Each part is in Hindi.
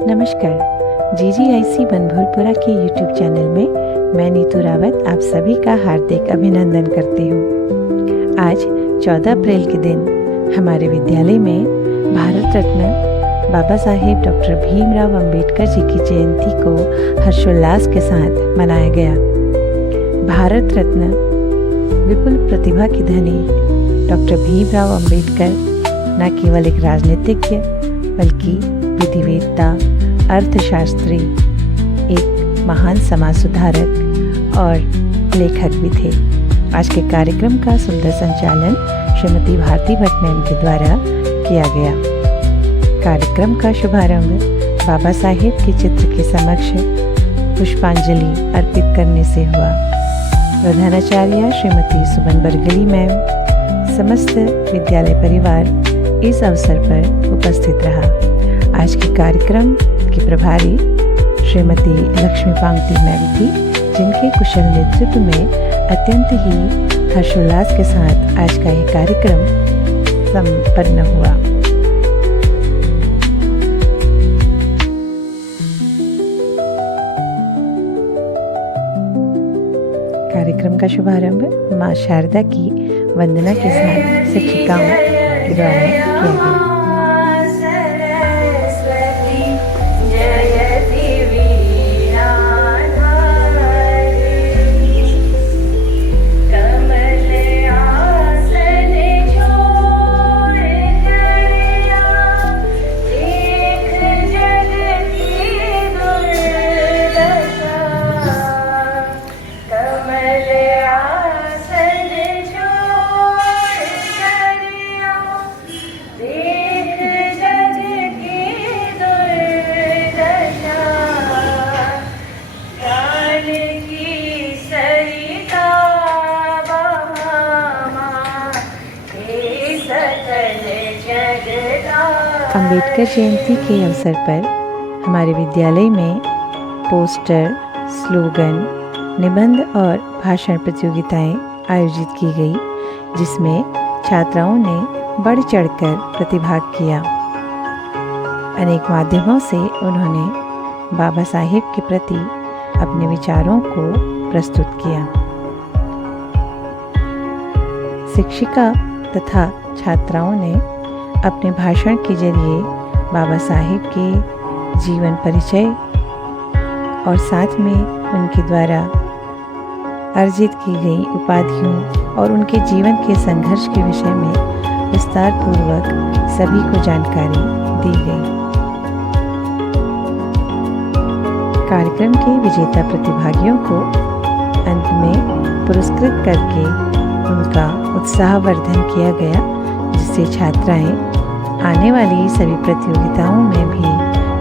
नमस्कार। GGIC बनभूलपुरा के YouTube चैनल में मैं नीतू रावत आप सभी का हार्दिक अभिनंदन करती हूँ। आज 14 अप्रैल के दिन हमारे विद्यालय में भारत रत्न बाबा साहेब डॉक्टर भीमराव अंबेडकर जी की जयंती को हर्षोल्लास के साथ मनाया गया। भारत रत्न विपुल प्रतिभा के धनी डॉक्टर भीमराव अंबेडकर न केवल एक राजनीतिज्ञ बल्कि विधिवेत्ता, अर्थशास्त्री, एक महान समाज सुधारक और लेखक भी थे। आज के कार्यक्रम का सुंदर संचालन श्रीमती भारती भट्ट मैम के द्वारा किया गया। कार्यक्रम का शुभारंभ बाबा साहेब के चित्र के समक्ष पुष्पांजलि अर्पित करने से हुआ। प्रधानाचार्य श्रीमती सुमन बरगली मैम, समस्त विद्यालय परिवार इस अवसर पर उपस्थित रहा। आज के कार्यक्रम की प्रभारी श्रीमती लक्ष्मी पांगती मैम थी, जिनके कुशल नेतृत्व में अत्यंत ही हर्षोल्लास के साथ आज का यह कार्यक्रम संपन्न हुआ। कार्यक्रम का शुभारंभ मां शारदा की वंदना के साथ शिक्षिकाओं के द्वारा किया गया। अंबेडकर जयंती के अवसर पर हमारे विद्यालय में पोस्टर, स्लोगन, निबंध और भाषण प्रतियोगिताएं आयोजित की गई, जिसमें छात्राओं ने बढ़ चढ़कर प्रतिभाग किया। अनेक माध्यमों से उन्होंने बाबा साहेब के प्रति अपने विचारों को प्रस्तुत किया। शिक्षिका तथा छात्राओं ने अपने भाषण के जरिए बाबा साहेब के जीवन परिचय और साथ में उनके द्वारा अर्जित की गई उपाधियों और उनके जीवन के संघर्ष के विषय में विस्तार पूर्वक सभी को जानकारी दी गई। कार्यक्रम के विजेता प्रतिभागियों को अंत में पुरस्कृत करके उनका उत्साहवर्धन किया गया, जिससे छात्राएं आने वाली सभी प्रतियोगिताओं में भी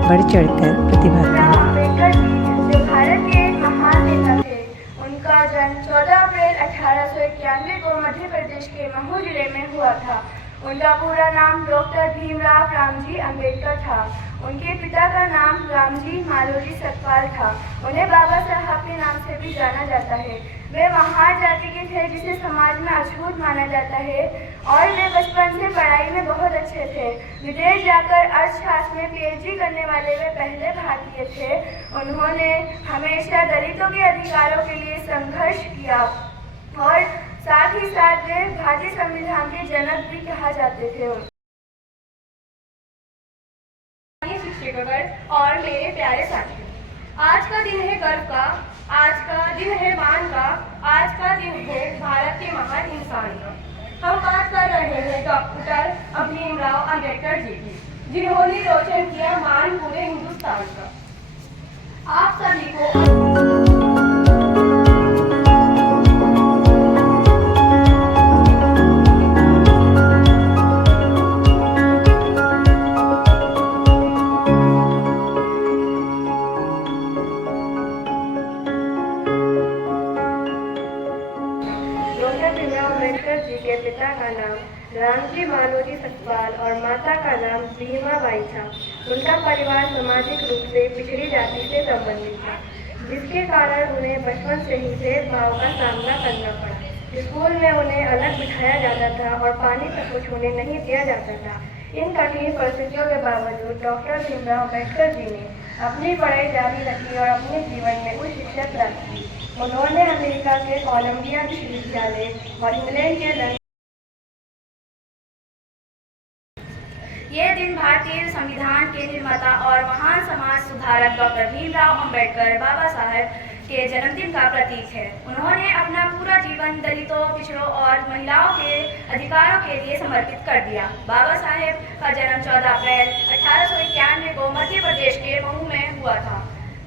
बढ़ चढ़कर प्रतिभाग करें। अम्बेडकर जी जो भारत के एक महान नेता थे, उनका जन्म 14 अप्रैल 1891 को मध्य प्रदेश के महू जिले में हुआ था। उनका पूरा नाम डॉक्टर भीमराव रामजी अंबेडकर था। उनके पिता का नाम रामजी मालोजी सतपाल था। उन्हें बाबा साहब के नाम से भी जाना जाता है। वे महान जाति के थे जिसे समाज में अछूत माना जाता है और वे बचपन से पढ़ाई में बहुत अच्छे थे। विदेश जाकर अर्थशास्त्र में PhD करने वाले वे पहले भारतीय थे। उन्होंने हमेशा दलितों के अधिकारों के लिए संघर्ष किया और साथ ही साथ वे भारतीय संविधान के जनक भी कहा जाते थे। शिक्षकगण और मेरे प्यारे साथियों, आज का दिन है गर्व का, आज का दिन है मान का, आज का दिन है भारत के महान इंसान का। हम बात कर रहे हैं डॉक्टर भीमराव अंबेडकर जी की, जिन्होंने रोशन किया मान पूरे हिंदुस्तान का। आप सभी को पिता का नाम रामजी मालोजी सतपाल और माता का नाम भीमाबाई था। उनका परिवार सामाजिक रूप से पिछड़ी जाति से संबंधित था, जिसके कारण उन्हें बचपन से ही भेदभाव का सामना करना पड़ा। स्कूल में उन्हें अलग बिठाया जाता था और पानी तक को छूने नहीं दिया जाता था। इन कठिन परिस्थितियों के बावजूद डॉक्टर भीमराव अम्बेडकर जी ने अपनी पढ़ाई जारी रखी और अपने जीवन में उच्च शिक्षा प्राप्त की। उन्होंने अमेरिका के कोलंबिया विश्वविद्यालय और इंग्लैंड के लंदन यह दिन भारतीय संविधान के निर्माता और महान समाज सुधारक डॉक्टर भीमराव अम्बेडकर बाबा साहेब के जन्मदिन का प्रतीक है। उन्होंने अपना पूरा जीवन दलितों, पिछड़ों और महिलाओं के अधिकारों के लिए समर्पित कर दिया। बाबा साहेब का जन्म 14 अप्रैल 1891 को मध्य प्रदेश के महू में हुआ था।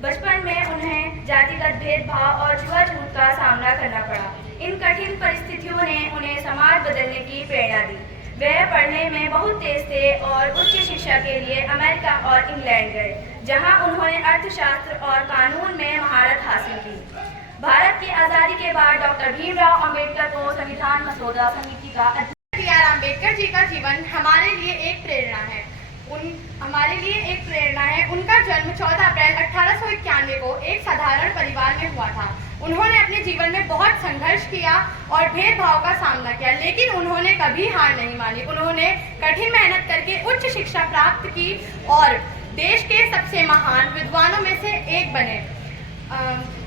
बचपन में उन्हें जातिगत भेदभाव और छुआछूत का सामना करना पड़ा। इन कठिन परिस्थितियों ने उन्हें समाज बदलने की प्रेरणा दी। वे पढ़ने में बहुत तेज थे और उच्च शिक्षा के लिए अमेरिका और इंग्लैंड गए, जहां उन्होंने अर्थशास्त्र और कानून में महारत हासिल की। भारत की आज़ादी के बाद डॉक्टर भीमराव अम्बेडकर को संविधान मसौदा समिति का अध्यक्ष बी आर अम्बेडकर जी का जीवन हमारे लिए एक प्रेरणा है। उनका जन्म 14 अप्रैल 1891 को एक साधारण परिवार में हुआ था। उन्होंने अपने जीवन में बहुत संघर्ष किया और भेदभाव का सामना किया, लेकिन उन्होंने कभी हार नहीं मानी। उन्होंने कठिन मेहनत करके उच्च शिक्षा प्राप्त की और देश के सबसे महान विद्वानों में से एक बने।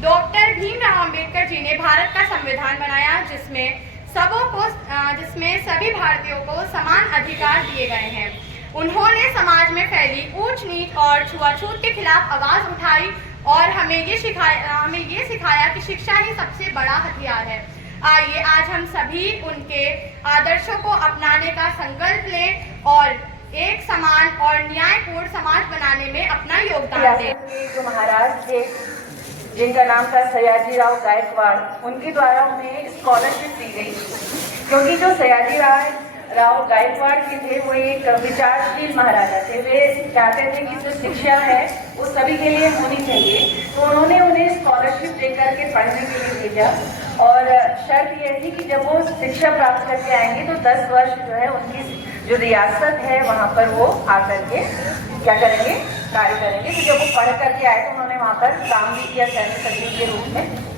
डॉक्टर भीमराव अम्बेडकर जी ने भारत का संविधान बनाया, जिसमें सभी भारतीयों को समान अधिकार दिए गए हैं। उन्होंने समाज में फैली ऊंच नीच और छुआछूत के खिलाफ आवाज उठाई और हमें ये सिखाया कि शिक्षा ही सबसे बड़ा हथियार है। आइए आज हम सभी उनके आदर्शों को अपनाने का संकल्प लें और एक समान और न्यायपूर्ण समाज बनाने में अपना योगदान दें। जो महाराज थे, जिनका नाम था सयाजीराव गायकवाड़, उनके द्वारा उन्हें स्कॉलरशिप दी गई, क्योंकि जो सयाजीराव गायकवाड़ के थे वो एक विचारशील महाराजा थे। वे चाहते थे कि जो शिक्षा है वो सभी के लिए होनी चाहिए, तो उन्होंने उन्हें स्कॉलरशिप देकर के पढ़ने के लिए भेजा। और शर्त यह थी कि जब वो शिक्षा प्राप्त करके आएंगे तो 10 वर्ष जो है उनकी जो रियासत है वहाँ पर वो आकर के क्या करेंगे, कार्य करेंगे। तो जब वो पढ़ करके आए तो उन्होंने वहाँ पर काम भी किया सैन्य सचिव के रूप में।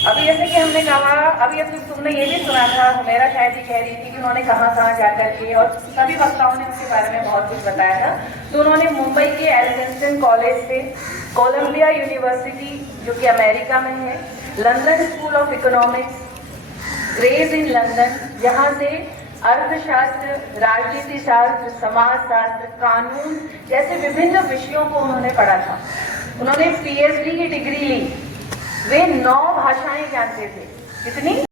अभी जैसे कि हमने कहा, अभी तुमने ये भी सुना था, हुमैरा शायद ही कह रही थी कि उन्होंने कहाँ जाकर के, और सभी वक्ताओं ने उसके बारे में बहुत कुछ बताया था। तो उन्होंने मुंबई के एल्फिंस्टन कॉलेज से, कोलंबिया यूनिवर्सिटी जो कि अमेरिका में है, London school of economics, Gray's Inn London, यहाँ से अर्थशास्त्र, राजनीति शास्त्र, समाजशास्त्र, कानून जैसे विभिन्न विषयों को उन्होंने पढ़ा था। उन्होंने PhD की डिग्री ली। वे 9 भाषाएं जानते थे। कितनी?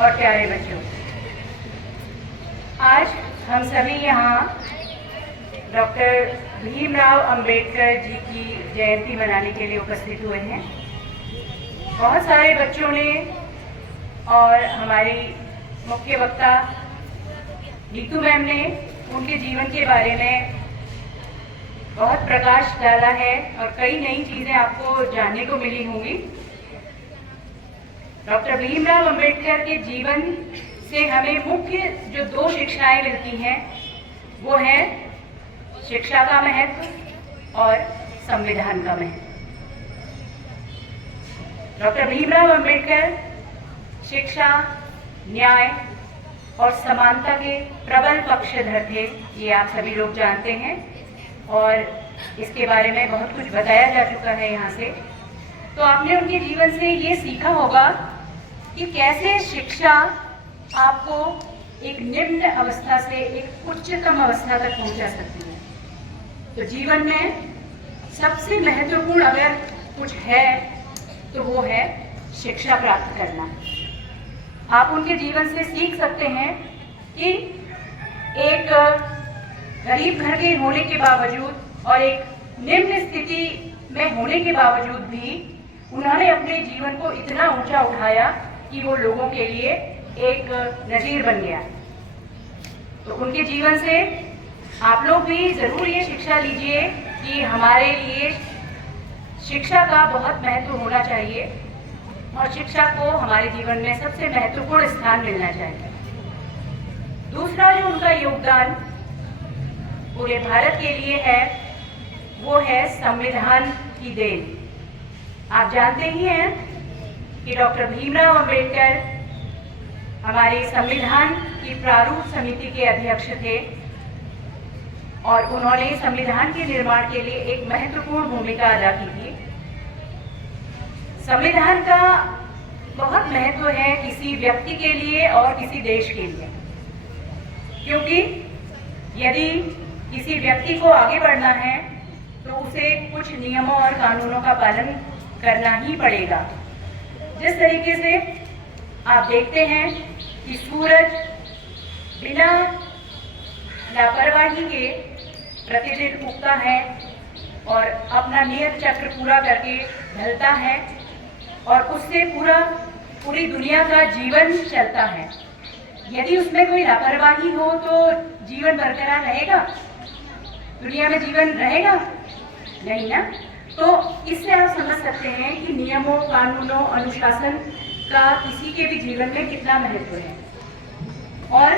और प्यारे बच्चों, आज हम सभी यहाँ डॉक्टर भीमराव अंबेडकर जी की जयंती मनाने के लिए उपस्थित हुए हैं। बहुत सारे बच्चों ने और हमारी मुख्य वक्ता नीतू मैम ने उनके जीवन के बारे में बहुत प्रकाश डाला है और कई नई चीज़ें आपको जानने को मिली होंगी। डॉक्टर भीमराव अंबेडकर के जीवन से हमें मुख्य जो 2 शिक्षाएं मिलती हैं वो है शिक्षा का महत्व और संविधान का महत्व। डॉक्टर भीमराव अंबेडकर शिक्षा, न्याय और समानता के प्रबल पक्षधर थे, ये आप सभी लोग जानते हैं और इसके बारे में बहुत कुछ बताया जा चुका है यहाँ से। तो आपने उनके जीवन से ये सीखा होगा कि कैसे शिक्षा आपको एक निम्न अवस्था से एक उच्चतम अवस्था तक पहुंचा सकती है। तो जीवन में सबसे महत्वपूर्ण अगर कुछ है तो वो है शिक्षा प्राप्त करना। आप उनके जीवन से सीख सकते हैं कि एक गरीब घर के होने के बावजूद और एक निम्न स्थिति में होने के बावजूद भी उन्होंने अपने जीवन को इतना ऊंचा उठाया कि वो लोगों के लिए एक नजीर बन गया। तो उनके जीवन से आप लोग भी जरूर ये शिक्षा लीजिए कि हमारे लिए शिक्षा का बहुत महत्व होना चाहिए और शिक्षा को हमारे जीवन में सबसे महत्वपूर्ण स्थान मिलना चाहिए। दूसरा जो उनका योगदान पूरे भारत के लिए है वो है संविधान की देन। आप जानते ही हैं कि डॉक्टर भीमराव अंबेडकर हमारे संविधान की प्रारूप समिति के अध्यक्ष थे और उन्होंने संविधान के निर्माण के लिए एक महत्वपूर्ण भूमिका अदा की थी। संविधान का बहुत महत्व है किसी व्यक्ति के लिए और किसी देश के लिए, क्योंकि यदि किसी व्यक्ति को आगे बढ़ना है तो उसे कुछ नियमों और कानूनों का पालन करना ही पड़ेगा। जिस तरीके से आप देखते हैं कि सूरज बिना लापरवाही के प्रतिदिन उगता है और अपना नियत चक्र पूरा करके ढलता है और उससे पूरी दुनिया का जीवन चलता है। यदि उसमें कोई लापरवाही हो तो जीवन बरकरार रहेगा? दुनिया में जीवन रहेगा? नहीं ना। तो इससे आप समझ सकते हैं कि नियमों, कानूनों, अनुशासन का किसी के भी जीवन में कितना महत्व है। और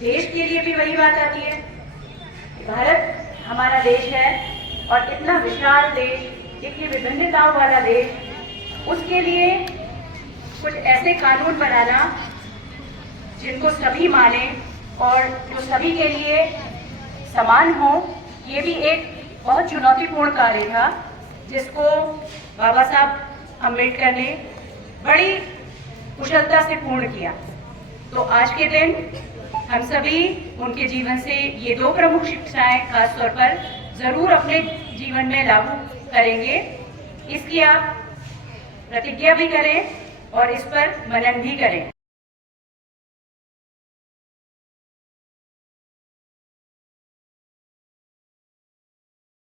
देश के लिए भी वही बात आती है। भारत हमारा देश है और इतना विशाल देश, इतनी विभिन्नताओं वाला देश, उसके लिए कुछ ऐसे कानून बनाना जिनको सभी माने और जो सभी के लिए समान हो, ये भी एक बहुत चुनौतीपूर्ण कार्य था जिसको बाबा साहब अम्बेडकर ने बड़ी कुशलता से पूर्ण किया। तो आज के दिन हम सभी उनके जीवन से ये दो प्रमुख शिक्षाएं खास तौर पर जरूर अपने जीवन में लागू करेंगे। इसकी आप प्रतिज्ञा भी करें और इस पर मनन भी करें।